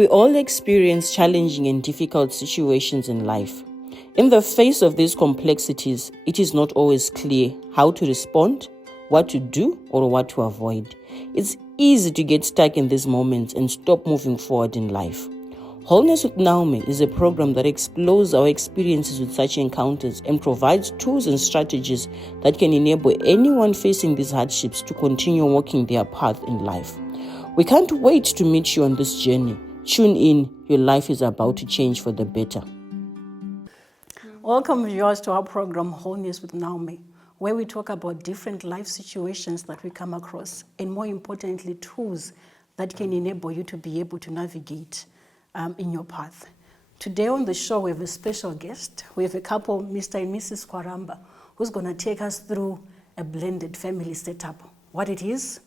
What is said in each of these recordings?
We all experience challenging and difficult situations in life. In the face of these complexities, it is not always clear how to respond, what to do, or what to avoid. It's easy to get stuck in these moments and stop moving forward in life. Wholeness with Naume is a program that explores our experiences with such encounters and provides tools and strategies that can enable anyone facing these hardships to continue walking their path in life. We can't wait to meet you on this journey. Tune in, your life is about to change for the better. Welcome viewers to our program Wholeness with Naume, where we talk about different life situations that we come across, and more importantly, tools that can enable you to be able to navigate in your path. Today on the show, we have a special guest. We have a couple, Mr. and Mrs. Kwaramba, who's going to take us through a blended family setup. What it is,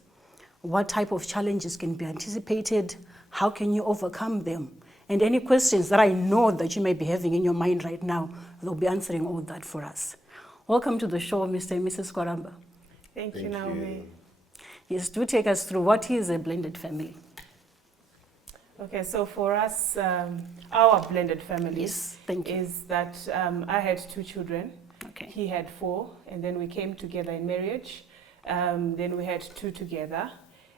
what type of challenges can be anticipated, how can you overcome them, and any questions that I know that you may be having in your mind right now, they'll be answering all that for us. Welcome to the show, Mr. and Mrs. Kwaramba. Thank you, Naume. Yes, do take us through what is a blended family. Okay, so for us, our blended family Yes, thank you. is that I had 2 children. Okay. He had 4, and then we came together in marriage. Then we had 2 together.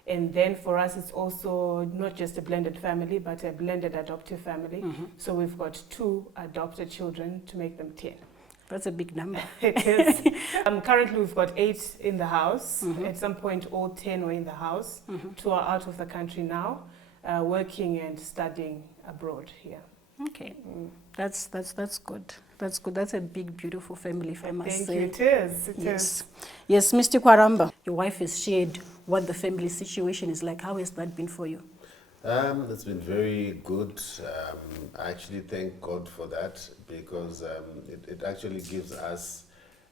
And then for us, it's also not just a blended family, but a blended adoptive family. Mm-hmm. So we've got 2 adopted children to make them 10. That's a big number. It is. Currently, we've got 8 in the house. Mm-hmm. At some point, all 10 were in the house. Mm-hmm. 2 are out of the country now, working and studying abroad here. Okay, that's good. That's good. That's a big, beautiful family, if I must Thank say. you. It is. It Yes. is. Yes, Mr. Kwaramba, your wife has shared what the family situation is like. How has that been for you? It's been very good. I actually thank God for that because it actually gives us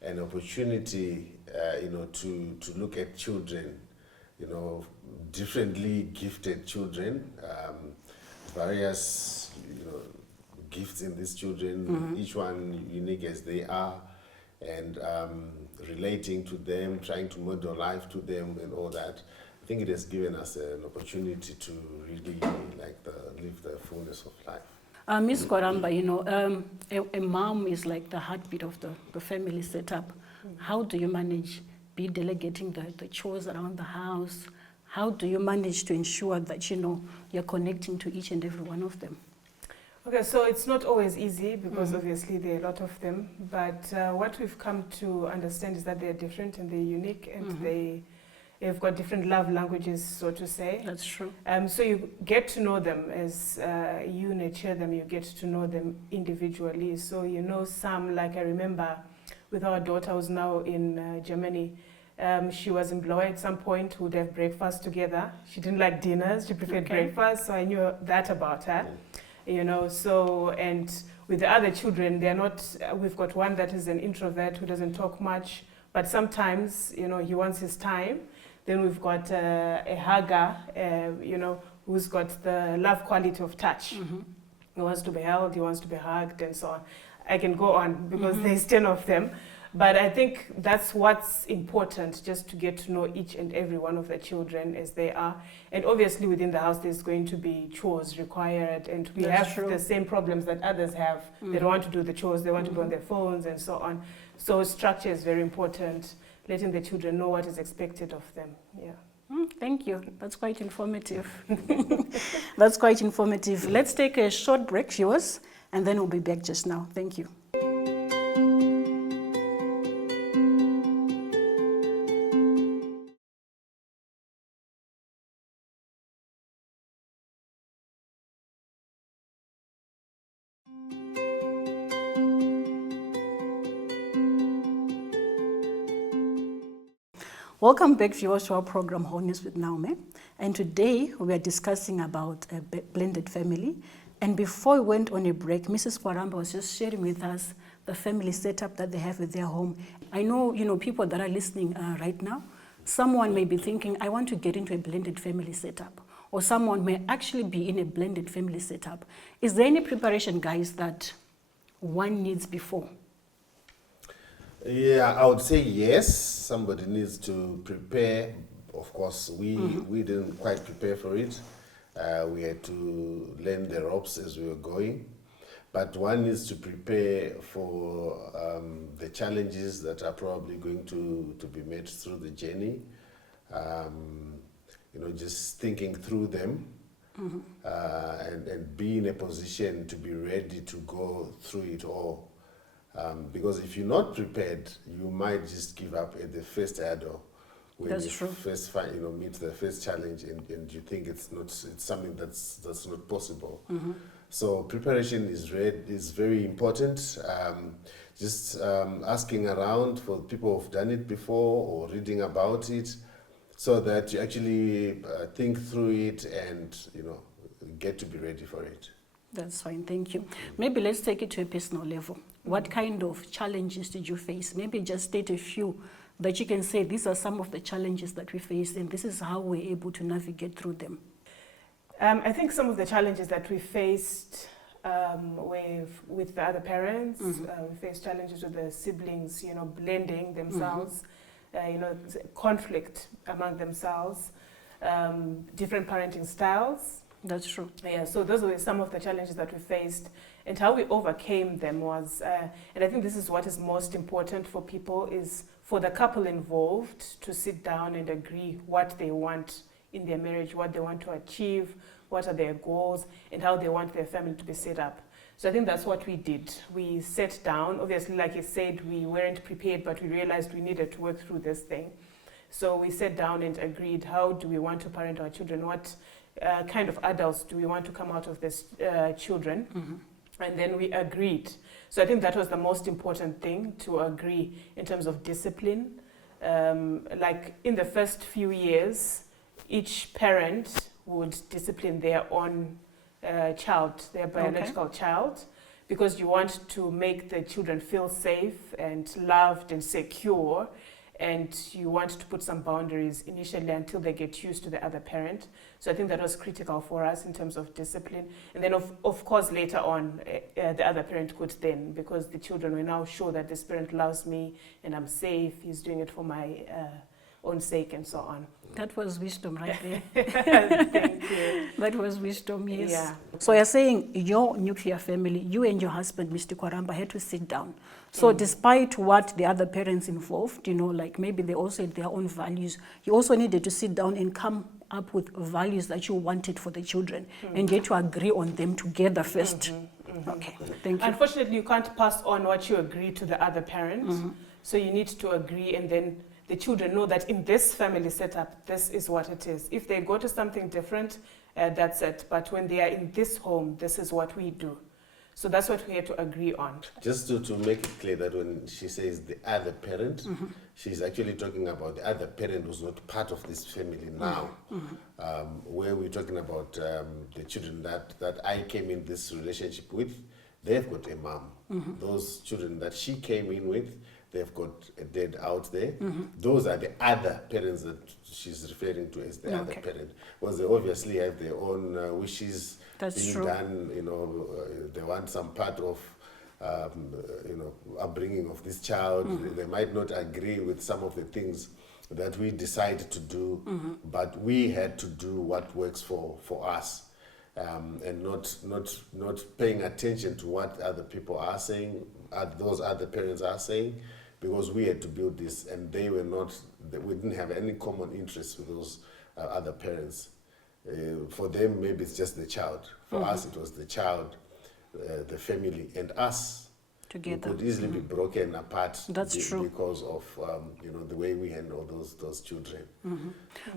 an opportunity, to look at children, differently gifted children, various, gifts in these children, each one unique as they are, and relating to them, trying to model life to them and all that. I think it has given us an opportunity to really live the fullness of life. Ms. Kwaramba, a mom is like the heartbeat of the family setup. How do you manage delegating the chores around the house? How do you manage to ensure that, you're connecting to each and every one of them? Okay, so it's not always easy because obviously there are a lot of them. But what we've come to understand is that they're different and they're unique, and they've got different love languages, so to say. That's true. So you get to know them as you nurture them, you get to know them individually. So some, like I remember with our daughter who's now in Germany, she was in Blois at some point, would have breakfast together. She didn't like dinners, she preferred breakfast, so I knew that about her. And with the other children, they're not, we've got one that is an introvert who doesn't talk much, but sometimes, he wants his time. Then we've got a hugger, who's got the love quality of touch. He wants to be held, he wants to be hugged, and so on. I can go on because there's 10 of them. But I think that's what's important, just to get to know each and every one of the children as they are. And obviously within the house, there's going to be chores required. And we have the same problems that others have. They don't want to do the chores, they want to be on their phones and so on. So structure is very important, letting the children know what is expected of them. Yeah. Thank you. That's quite informative. That's quite informative. Let's take a short break, viewers, and then we'll be back just now. Thank you. Welcome back, viewers, to our program Wholeness with Naume. And today we are discussing about a blended family. And before we went on a break, Mrs. Kwaramba was just sharing with us the family setup that they have with their home. I know, people that are listening right now, someone may be thinking, I want to get into a blended family setup. Or someone may actually be in a blended family setup. Is there any preparation, guys, that one needs before? Yeah, I would say yes. Somebody needs to prepare. Of course, we didn't quite prepare for it. We had to learn the ropes as we were going. But one needs to prepare for the challenges that are probably going to be met through the journey. Just thinking through them, and be in a position to be ready to go through it all. Because if you're not prepared, you might just give up at the first hurdle. When That's you true. first meet the first challenge, and you think it's something that's not possible. So preparation is very important. Just asking around for people who've done it before or reading about it, so that you actually think through it and get to be ready for it. That's fine, thank you. Maybe let's take it to a personal level. What kind of challenges did you face? Maybe just state a few that you can say, these are some of the challenges that we faced and this is how we're able to navigate through them. I think some of the challenges that we faced with the other parents, we faced challenges with the siblings, blending themselves, conflict among themselves, different parenting styles. That's true. Yeah, so those were some of the challenges that we faced, and how we overcame them was, and I think this is what is most important for people, is for the couple involved to sit down and agree what they want in their marriage, what they want to achieve, what are their goals, and how they want their family to be set up. So I think that's what we did. We sat down. Obviously, like you said, we weren't prepared, but we realized we needed to work through this thing. So we sat down and agreed, how do we want to parent our children? What kind of adults do we want to come out of this children? And then we agreed. So I think that was the most important thing, to agree in terms of discipline. Like in the first few years, each parent would discipline their own child, their biological child, because you want to make the children feel safe and loved and secure, and you want to put some boundaries initially until they get used to the other parent. So I think that was critical for us in terms of discipline. And then of course later on, the other parent could then, because the children were now sure that this parent loves me and I'm safe, he's doing it for my own sake and so on. That was wisdom right there. Thank you. That was wisdom, yes. Yeah. So you're saying your nuclear family, you and your husband, Mr. Kwaramba, had to sit down. So despite what the other parents involved, like maybe they also had their own values, you also needed to sit down and come up with values that you wanted for the children and get to agree on them together first. Okay, thank you. Unfortunately, you can't pass on what you agree to the other parent. So you need to agree, and then the children know that in this family setup, this is what it is. If they go to something different, that's it. But when they are in this home, this is what we do. So that's what we had to agree on. Just to make it clear that when she says the other parent, she's actually talking about the other parent who's not part of this family now. Where we're talking about the children that I came in this relationship with, they've got a mom. Those children that she came in with, they've got a dad out there. Those are the other parents that she's referring to as the other parent. Because they obviously have their own wishes. That's being true. done, they want some part of, upbringing of this child. They might not agree with some of the things that we decide to do, but we had to do what works for us, and not paying attention to what other people are saying, those other parents are saying, because we had to build this, and we didn't have any common interests with those other parents. For them, maybe it's just the child. For us, it was the child, the family, and us. Together. We could easily be broken apart. That's true. Because of the way we handle those children.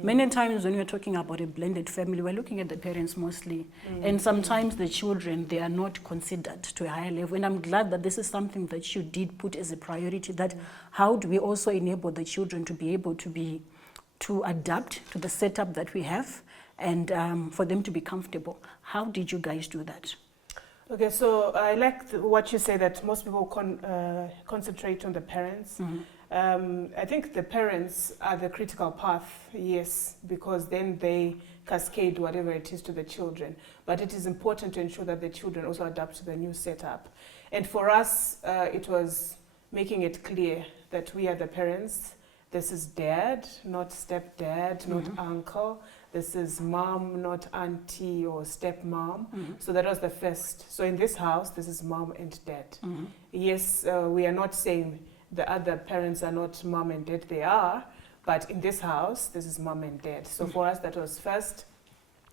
Many times when we're talking about a blended family, we're looking at the parents mostly. And sometimes the children, they are not considered to a higher level. And I'm glad that this is something that you did put as a priority, that how do we also enable the children to be able to adapt to the setup that we have, and for them to be comfortable. How did you guys do that? Okay, so I like what you say, that most people concentrate on the parents. I think the parents are the critical path, yes, because then they cascade whatever it is to the children. But it is important to ensure that the children also adapt to the new setup. And for us, it was making it clear that we are the parents. This is dad, not stepdad, not uncle. This is mom, not auntie or stepmom. So that was the first. So in this house, this is mom and dad. Yes, we are not saying the other parents are not mom and dad. They are. But in this house, this is mom and dad. So for us, that was first.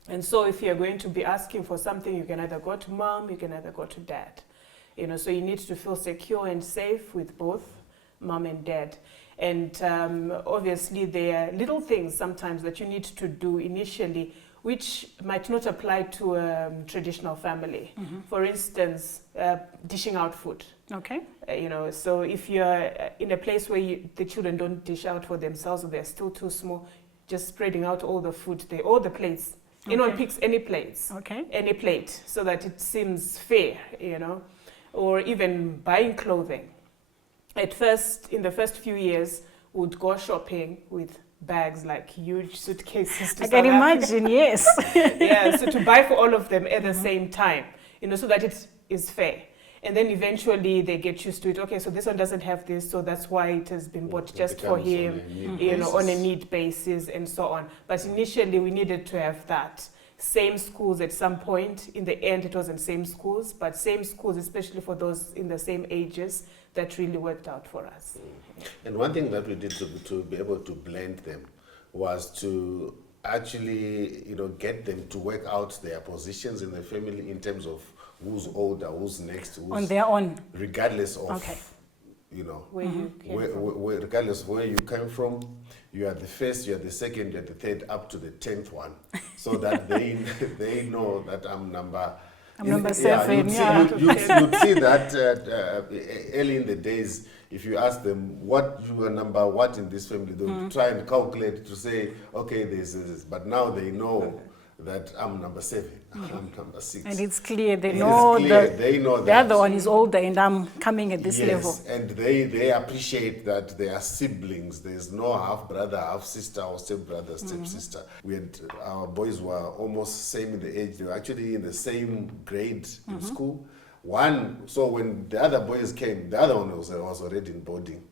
And so if you're going to be asking for something, you can either go to mom, you can either go to dad. You know, so you need to feel secure and safe with both mom and dad. And obviously there are little things sometimes that you need to do initially which might not apply to a traditional family. For instance, dishing out food. Okay. You know, so if you're in a place where the children don't dish out for themselves or they're still too small, just spreading out all the food, all the plates. Anyone picks any plates, any plate, so that it seems fair, you know. Or even buying clothing. At first, in the first few years, would go shopping with bags, like huge suitcases. I can imagine, yes. Yeah, so to buy for all of them at the same time, you know, so that it is fair. And then eventually they get used to it. Okay, so this one doesn't have this, so that's why it has been bought just for him, you know, on a need basis and so on. But initially we needed to have that. Same schools at some point. In the end, it wasn't same schools, but same schools, especially for those in the same ages, that really worked out for us. And one thing that we did to be able to blend them was to actually, you know, get them to work out their positions in the family in terms of who's older, who's next, who's on their own, regardless of, you know, where you came from. Regardless of where you came from, you are the first, you are the second, you are the third, up to the 10th one, so that they know that I'm number 7. You'd see that early in the days. If you ask them what you are number what in this family, they'll try and calculate to say, okay, this is this. But now they know that I'm number 7, I'm number 6. And it's clear, they know that the other one is older and I'm coming at this level. And they appreciate that they are siblings. There's no half brother, half sister, or step brother, step sister. We had, our boys were almost same in the age. They were actually in the same grade in school. So when the other boys came, the other one was already in boarding.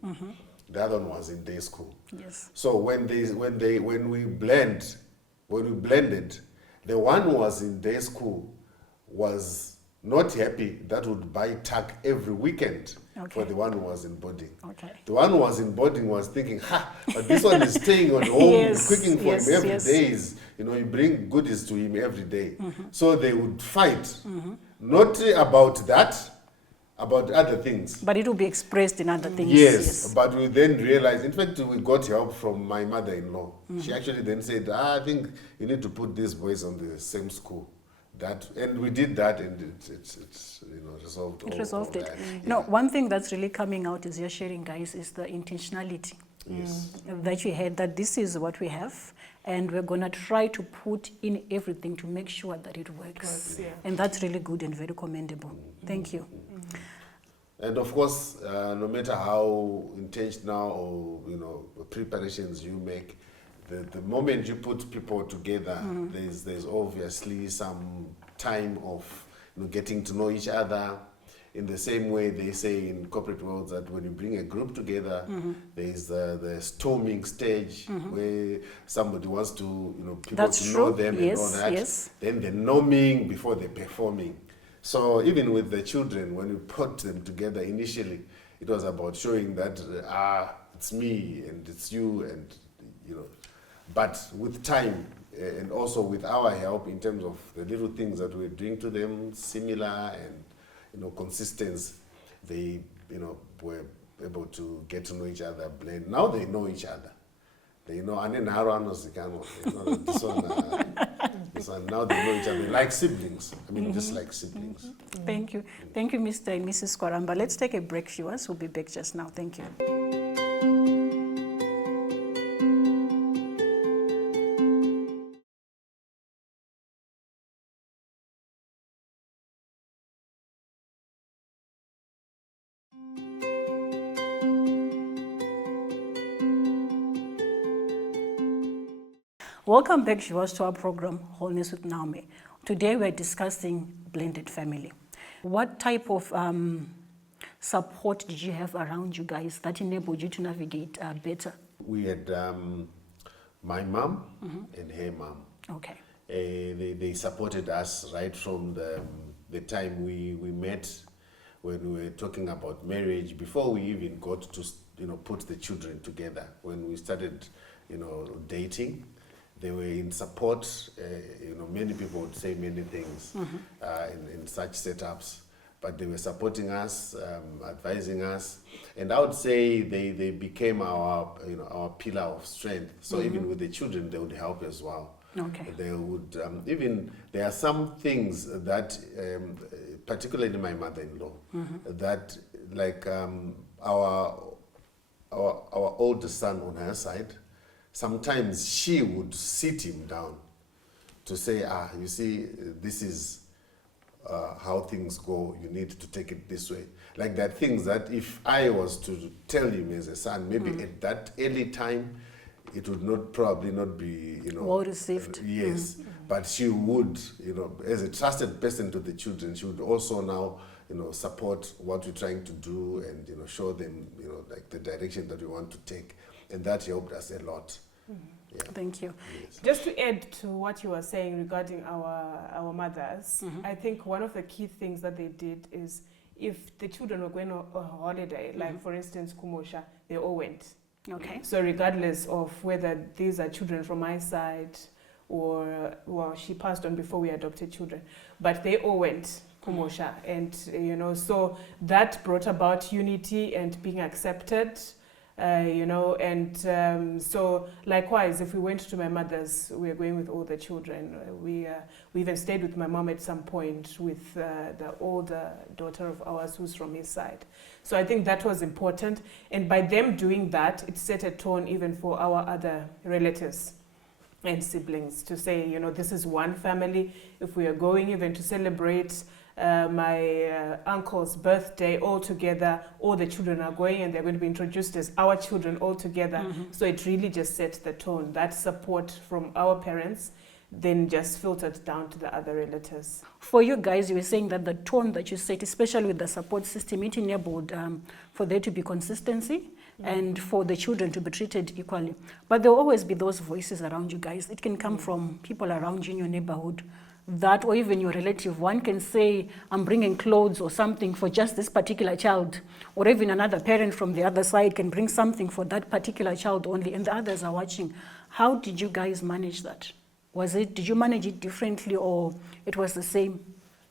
The other one was in day school. Yes. So when we blended, the one who was in day school was not happy that would buy tack every weekend for the one who was in boarding. The one who was in boarding was thinking, but this one is staying on home, cooking for him every day. You know, you bring goodies to him every day. So they would fight, not about that, about other things. But it will be expressed in other things. Yes, but we then realized, in fact, we got help from my mother-in-law. She actually then said, I think you need to put these boys on the same school. And we did that, and it's you know, resolved. It resolved it. Yeah. No, one thing that's really coming out as you're sharing, guys, is the intentionality. That you had, that this is what we have, and we're going to try to put in everything to make sure that it works. And that's really good and very commendable. Thank you. And of course, no matter how intentional or, you know, preparations you make, the moment you put people together, there's obviously some time of, you know, getting to know each other. In the same way they say in corporate world that when you bring a group together, there's the storming stage where somebody wants to, you know, people to know them and all that. Then the norming before the performing. So even with the children, when we put them together initially, it was about showing that it's me and it's you, and you know. But with time and also with our help in terms of the little things that we're doing to them, similar and, you know, consistency, they, you know, were able to get to know each other, blend. Now they know each other. They know, and then now they know each other like siblings. I mean, just like siblings. Thank you. Thank you, Mr. and Mrs. Kwaramba. Let's take a break, viewers. We'll be back just now. Thank you. Welcome back, viewers, to our program, Wholeness with Naume. Today we're discussing blended family. What type of support did you have around you guys that enabled you to navigate better? We had my mom and her mom. Okay. They supported us right from the time we met, when we were talking about marriage, before we even got to put the children together. When we started dating, they were in support. Many people would say many things in such setups, but they were supporting us, advising us, and I would say they became our pillar of strength. So even with the children, they would help as well. Okay. They would there are some things that, particularly my mother-in-law, that like our oldest son on her side, sometimes she would sit him down to say, you see, this is how things go, you need to take it this way. Like that things that if I was to tell him as a son, maybe at that early time, it would probably not be, well received. Yes, but she would, as a trusted person to the children, she would also now, support what we're trying to do and, show them, like the direction that we want to take. And that helped us a lot. Yeah. Thank you. Yes. Just to add to what you were saying regarding our mothers, I think one of the key things that they did is if the children were going on a holiday, like for instance Kumosha, they all went. Okay. So regardless of whether these are children from my side or, well, she passed on before we adopted children, but they all went Kumosha, and so that brought about unity and being accepted. So likewise, if we went to my mother's, we are going with all the children. We even stayed with my mom at some point with the older daughter of ours who's from his side. So I think that was important. And by them doing that, it set a tone even for our other relatives and siblings to say, this is one family. If we are going even to celebrate my uncle's birthday all together, all the children are going and they're going to be introduced as our children all together. So it really just set the tone. That support from our parents then just filtered down to the other relatives. For you guys, you were saying that the tone that you set, especially with the support system, it enabled for there to be consistency and for the children to be treated equally. But there will always be those voices around you guys. It can come from people around you in your neighborhood, that or even your relative. One can say, I'm bringing clothes or something for just this particular child, or even another parent from the other side can bring something for that particular child only, and the others are watching. How did you guys manage that? Did you manage it differently, or it was the same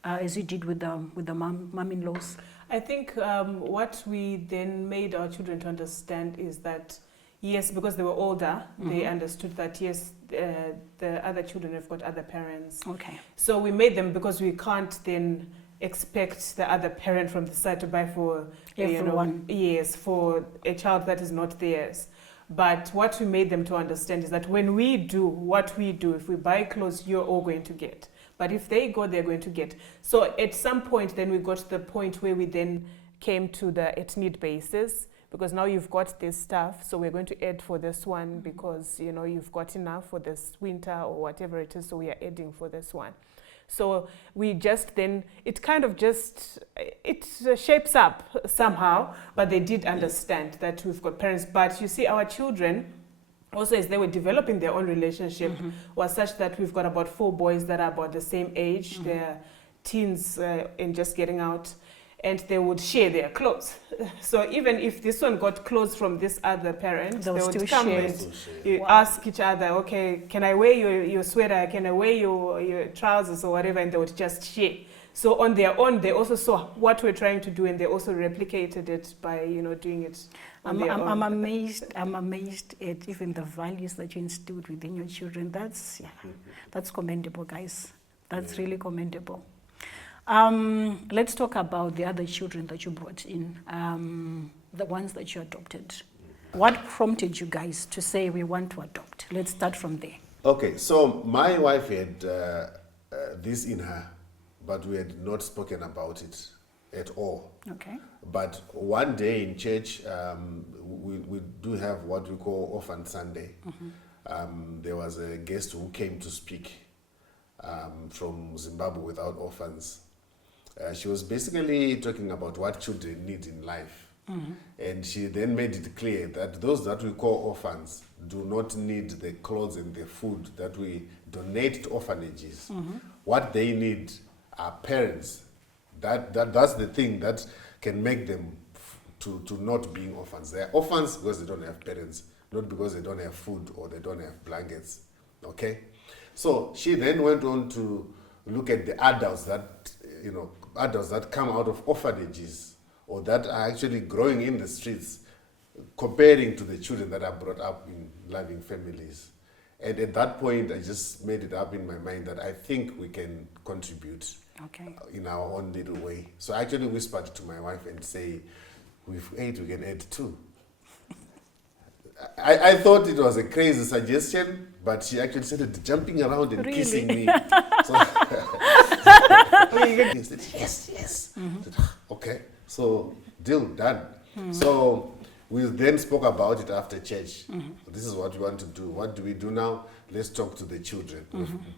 as you did with the mom-in-laws? I think what we then made our children to understand is that, yes, because they were older, they understood that, yes, the other children have got other parents. Okay. So we made them, because we can't then expect the other parent from the side to buy for everyone. Yes, for a child that is not theirs. But what we made them to understand is that when we do what we do, if we buy clothes, you're all going to get. But if they go, they're going to get. So at some point, then we got to the point where we then came to the at-need basis, because now you've got this stuff, so we're going to add for this one because, you've got enough for this winter or whatever it is, so we are adding for this one. So we just then, it kind of just, it shapes up somehow, but they did understand that we've got parents. But you see, our children, also as they were developing their own relationship, was such that we've got about 4 boys that are about the same age. They're teens and just getting out. And they would share their clothes. So even if this one got clothes from this other parent, they would come and ask each other, okay, can I wear your sweater? Can I wear your trousers or whatever? And they would just share. So on their own, they also saw what we're trying to do, and they also replicated it by, doing it on their own. I'm amazed at even the values that you instilled within your children. That's commendable, guys. That's really commendable. Let's talk about the other children that you brought in, the ones that you adopted. What prompted you guys to say we want to adopt? Let's start from there. Okay, so my wife had this in her, but we had not spoken about it at all. Okay. But one day in church, we do have what we call Orphan Sunday. There was a guest who came to speak from Zimbabwe Without Orphans. She was basically talking about what children need in life. And she then made it clear that those that we call orphans do not need the clothes and the food that we donate to orphanages. What they need are parents. That's the thing that can make them to not being orphans. They're orphans because they don't have parents, not because they don't have food or they don't have blankets. Okay? So she then went on to look at the adults that, adults that come out of orphanages or that are actually growing in the streets, comparing to the children that are brought up in loving families. And at that point, I just made it up in my mind that I think we can contribute in our own little way. So I actually whispered to my wife and say, with 8, we can add 2. I thought it was a crazy suggestion, but she actually started jumping around and kissing me. So he said, yes. I said, okay, so deal done. So we then spoke about it after church. This is what we want to do. What do we do now? Let's talk to the children.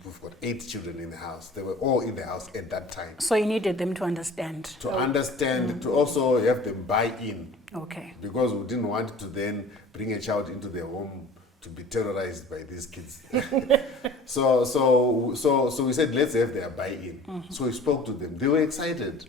We've got 8 children in the house. They were all in the house at that time. So you needed them to understand. To understand, to also have them buy in. Okay. Because we didn't want to then bring a child into their home to be terrorized by these kids. So we said, let's have their buy-in. So we spoke to them. They were excited.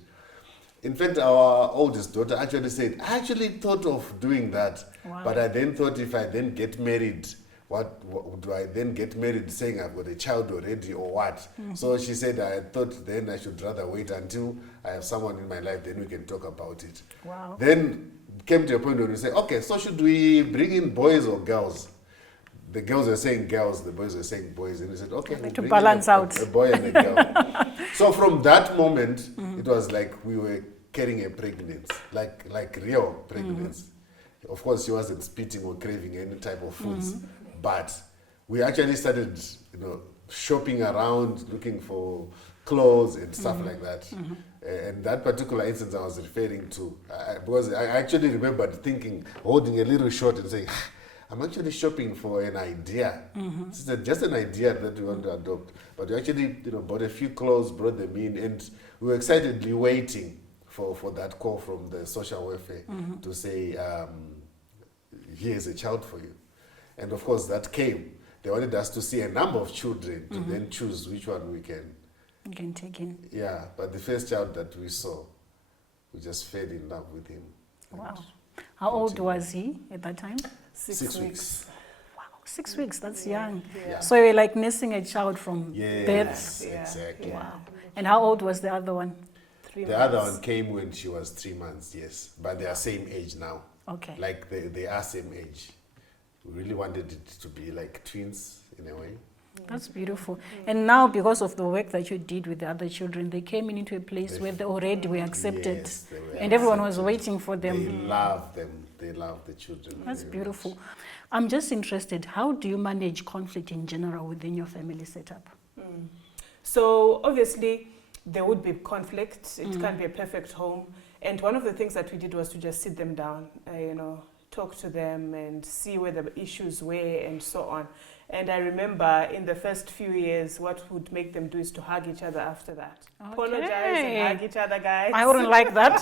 In fact, our oldest daughter actually said, I actually thought of doing that. Wow. But I then thought if I then get married, what do I then get married saying I've got a child already or what? So she said, I thought then I should rather wait until I have someone in my life, then we can talk about it. Wow. Then came to a point where we say, okay, so should we bring in boys or girls? The girls were saying girls, the boys were saying boys. And we said, okay, we'll to bring balance out. a boy and a girl. So from that moment, it was like we were carrying a pregnancy, like real pregnancy. Of course, she wasn't spitting or craving any type of foods. But we actually started, shopping around, looking for clothes and stuff like that. And that particular instance I was referring to, because I actually remembered thinking, holding a little short and saying, I'm actually shopping for an idea. It's just an idea that we want to adopt. But we actually, bought a few clothes, brought them in, and we were excitedly waiting for that call from the social welfare to say, here's a child for you. And of course, that came. They wanted us to see a number of children to then choose which one we can take in. Yeah, but the first child that we saw, we just fell in love with him. Wow. How old was he at that time? 6 weeks. Wow, 6 weeks, that's young. Yeah. So you were like nursing a child from birth? Yes, exactly. Wow. And how old was the other one? 3 The other one came when she was 3 months, yes. But they are same age now. Okay. Like they are same age. We really wanted it to be like twins in a way. That's beautiful. And now, because of the work that you did with the other children, they came into a place where they already were accepted. Yes, they were and everyone was accepted. waiting for them. They love them. They love the children. That's very beautiful. much. I'm just interested, how do you manage conflict in general within your family setup? So obviously there would be conflict. It can't be a perfect home. And one of the things that we did was to just sit them down, talk to them and see where the issues were and so on. And I remember in the first few years, what would make them do is to hug each other after that. Apologize and hug each other, guys. I wouldn't like that.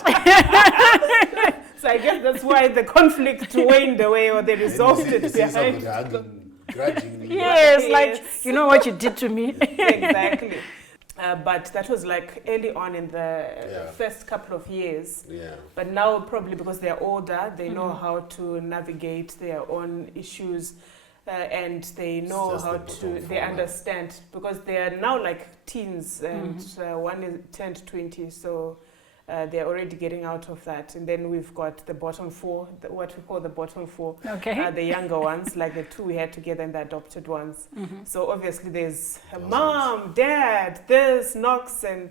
So I guess that's why the conflict waned away, or they resolved And you it see somebody behind. hugging grudgingly. Yes, like, Yes. you know what you did to me. Exactly. But that was like early on in the first couple of years. Yeah. But now probably because they're older, they know how to navigate their own issues. And they know Just how the bottom to, they format. understand, because they are now like teens, and one is turned 20, so they're already getting out of that. And then we've got the bottom four, what we call the bottom four, Okay. the younger ones, like the two we had together and the adopted ones. So obviously there's mom, dad, this, Knox, and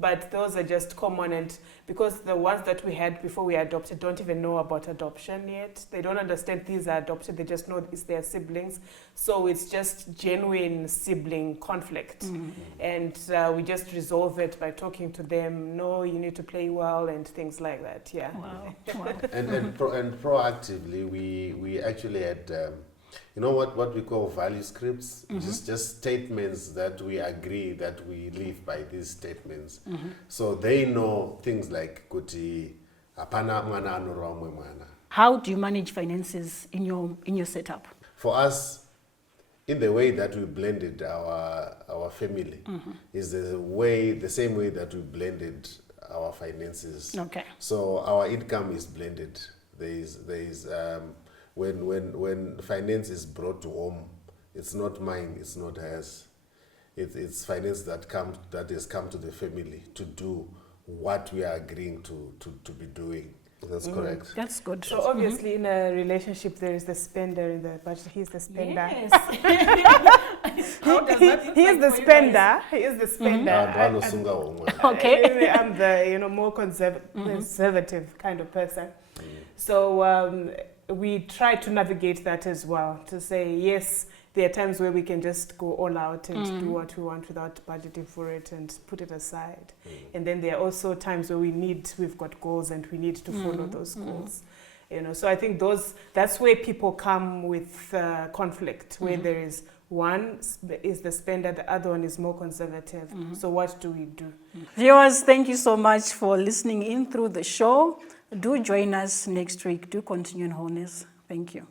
but those are just common. And because the ones that we had before we adopted don't even know about adoption yet, they don't understand these are adopted, they just know it's their siblings. So it's just genuine sibling conflict. And we just resolve it by talking to them. No, you need to play well and things like that. Yeah. Wow. Wow. And proactively, we actually had, what we call value scripts, just statements that we agree that we live by these statements. So they know things like kuti, hapana mwana anorwa umwe mwana. How do you manage finances in your setup? For us, in the way that we blended our family, is the same way that we blended our finances. Okay. So our income is blended. There is when finance is brought to home, it's not mine, it's not hers. It's finance that has come to the family to do what we are agreeing to be doing. That's correct. That's good. So obviously in a relationship there is the spender in the budget. He's the spender. Yes. How does that he is the spender. He is the spender. Okay. I'm the more conservative kind of person. So we try to navigate that as well, to say yes, there are times where we can just go all out and do what we want without budgeting for it and put it aside. And then there are also times where we've got goals and we need to follow those goals. So I think that's where people come with conflict, where there is one is the spender, the other one is more conservative. So what do we do? Viewers, thank you so much for listening in through the show. Do join us next week. Do continue in Wholeness. Thank you.